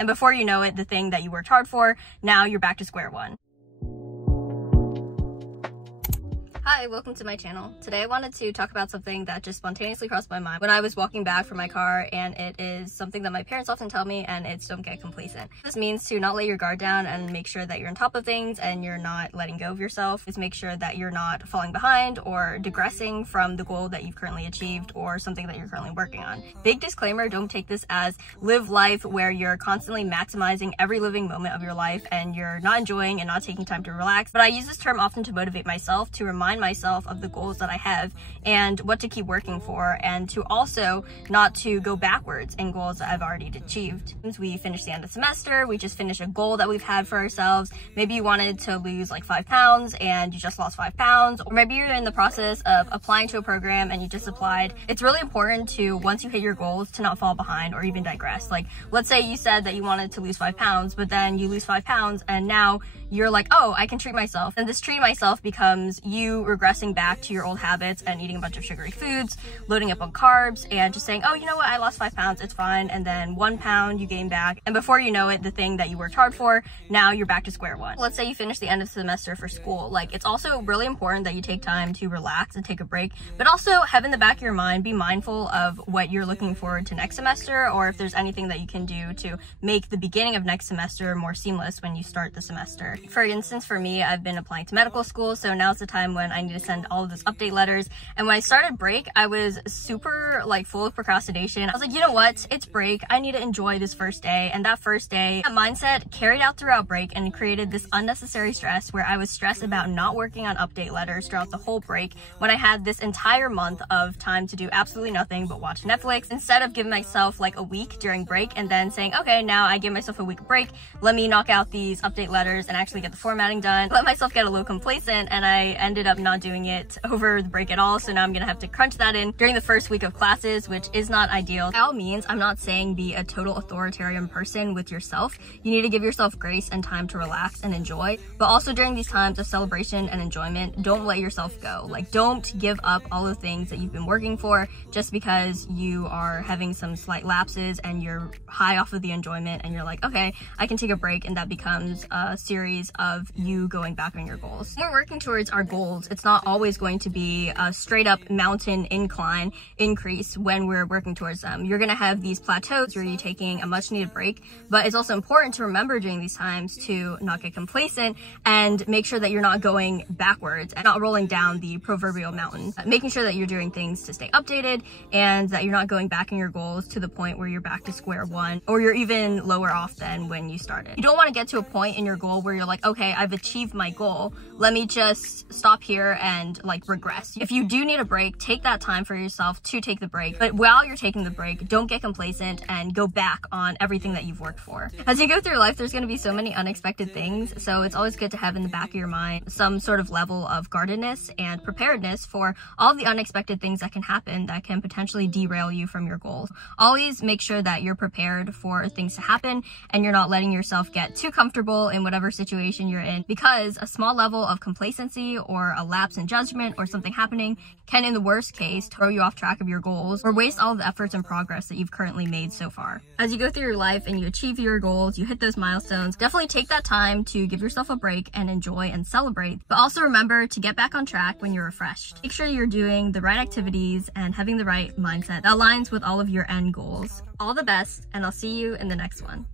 And before you know it, the thing that you worked hard for, now you're back to square one. Hi, welcome to my channel. Today I wanted to talk about something that just spontaneously crossed my mind when I was walking back from my car, and it is something that my parents often tell me, and it's don't get complacent. This means to not let your guard down and make sure that you're on top of things and you're not letting go of yourself. Is make sure that you're not falling behind or digressing from the goal that you've currently achieved or something that you're currently working on. Big disclaimer, don't take this as live life where you're constantly maximizing every living moment of your life and you're not enjoying and not taking time to relax. But I use this term often to motivate myself, to remind myself of the goals that I have and what to keep working for, and to also not to go backwards in goals that I've already achieved. We finished the end of the semester, we just finished a goal that we've had for ourselves. Maybe you wanted to lose like 5 pounds and you just lost 5 pounds, or maybe you're in the process of applying to a program and you just applied. It's really important to, once you hit your goals, to not fall behind or even digress. Like, let's say you said that you wanted to lose 5 pounds, but then you lose 5 pounds and now you're like, oh, I can treat myself. And this treat myself becomes you regressing back to your old habits and eating a bunch of sugary foods, loading up on carbs, and just saying, oh, you know what, I lost 5 pounds, it's fine. And then 1 pound you gain back. And before you know it, the thing that you worked hard for, now you're back to square one. Let's say you finish the end of the semester for school. Like, it's also really important that you take time to relax and take a break, but also have in the back of your mind, be mindful of what you're looking forward to next semester, or if there's anything that you can do to make the beginning of next semester more seamless when you start the semester. For instance, for me, I've been applying to medical school, so now's the time when I need to send all of those update letters. And when I started break, I was super full of procrastination. I was like, you know what, it's break, I need to enjoy this first day. And that first day, that mindset carried out throughout break and created this unnecessary stress where I was stressed about not working on update letters throughout the whole break, when I had this entire month of time to do absolutely nothing but watch Netflix. Instead of giving myself like a week during break and then saying, okay, now I give myself a week break, let me knock out these update letters and actually get the formatting done, let myself get a little complacent, and I ended up not doing it over the break at all. So now I'm gonna have to crunch that in during the first week of classes, which is not ideal. By all means, I'm not saying be a total authoritarian person with yourself. You need to give yourself grace and time to relax and enjoy, but also during these times of celebration and enjoyment, don't let yourself go. Like, don't give up all the things that you've been working for just because you are having some slight lapses and you're high off of the enjoyment and you're like, okay, I can take a break, and that becomes a series of you going back on your goals. When we're working towards our goals, it's not always going to be a straight up mountain incline increase when we're working towards them. You're gonna have these plateaus where you're taking a much needed break, but it's also important to remember during these times to not get complacent and make sure that you're not going backwards and not rolling down the proverbial mountain. Making sure that you're doing things to stay updated and that you're not going back in your goals to the point where you're back to square one, or you're even lower off than when you started. You don't want to get to a point in your goal where you're like, okay, I've achieved my goal, let me just stop here and regress. If you do need a break, take that time for yourself to take the break, but while you're taking the break, don't get complacent and go back on everything that you've worked for. As you go through life, there's going to be so many unexpected things, so it's always good to have in the back of your mind some sort of level of guardedness and preparedness for all the unexpected things that can happen that can potentially derail you from your goals. Always make sure that you're prepared for things to happen and you're not letting yourself get too comfortable in whatever situation you're in, because a small level of complacency or a lapse in judgment or something happening can, in the worst case, throw you off track of your goals or waste all of the efforts and progress that you've currently made so far. As you go through your life and you achieve your goals, you hit those milestones, definitely take that time to give yourself a break and enjoy and celebrate, but also remember to get back on track when you're refreshed. Make sure you're doing the right activities and having the right mindset that aligns with all of your end goals. All the best, and I'll see you in the next one.